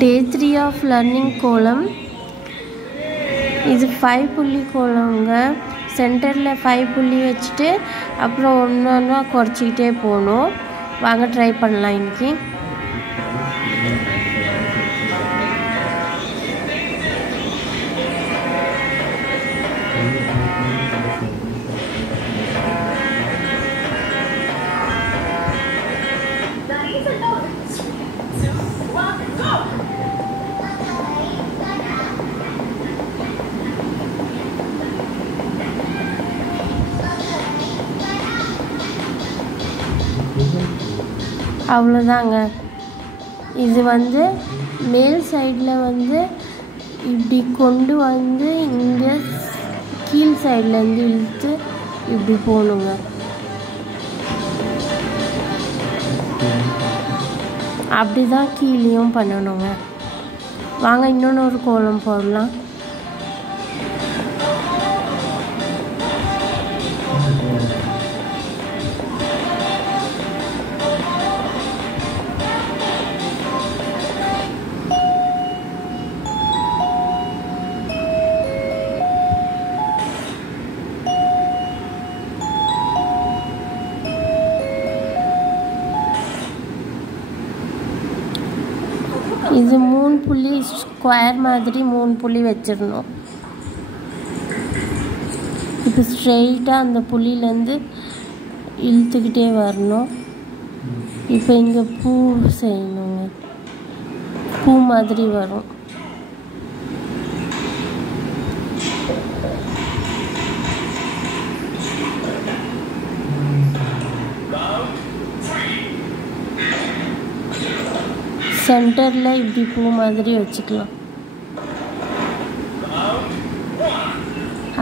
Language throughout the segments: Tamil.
Day 3 of learning கோலம். இது 5 புள்ளி கோலம்ங்க. சென்டரில் 5 புள்ளி வச்சுட்டு அப்புறம் ஒன்று ஒன்றா குறைச்சிக்கிட்டே போகணும். வாங்க ட்ரை பண்ணலாம் இன்றைக்கி. அவ்வளோதாங்க. இது மேல் சைடில் இப்படி கொண்டு இங்கே கீழ் சைட்லேருந்து இழுத்து இப்படி போகணுங்க. அப்படி தான் கீழேயும் பண்ணணுங்க. வாங்க இன்னொன்று ஒரு கோலம் போடலாம். இது 3 புள்ளி ஸ்கொயர் மாதிரி 3 புள்ளி வச்சிடணும். இப்போ ஸ்ட்ரெயிட்டாக அந்த புள்ளியிலேருந்து இழுத்துக்கிட்டே வரணும். இப்போ இங்கே பூ செய்யணுங்க. பூ மாதிரி வரும். சென்டரில் இப்படி பூ மாதிரி வச்சுக்கலாம்.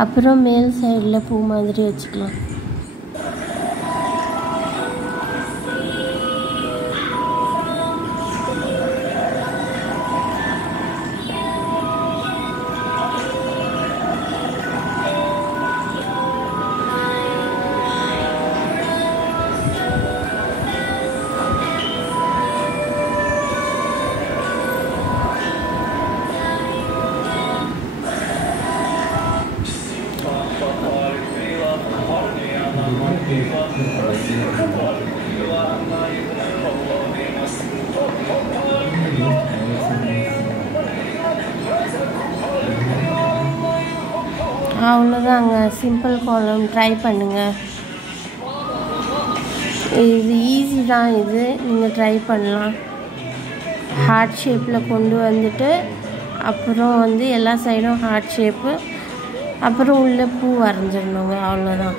அப்புறம் மேல் சைடில் பூ மாதிரி வச்சுக்கலாம். அவ்வளோதாங்க. சிம்பிள் கோலம் ட்ரை பண்ணுங்கள். இது ஈஸி தான். இது நீங்கள் ட்ரை பண்ணலாம். ஹார்ட் ஷேப்பில் கொண்டு வந்துட்டு அப்புறம் எல்லா சைடும் ஹார்ட் ஷேப்பு, அப்புறம் உள்ள பூ வரைஞ்சிடணுங்க. அவ்வளோதான்.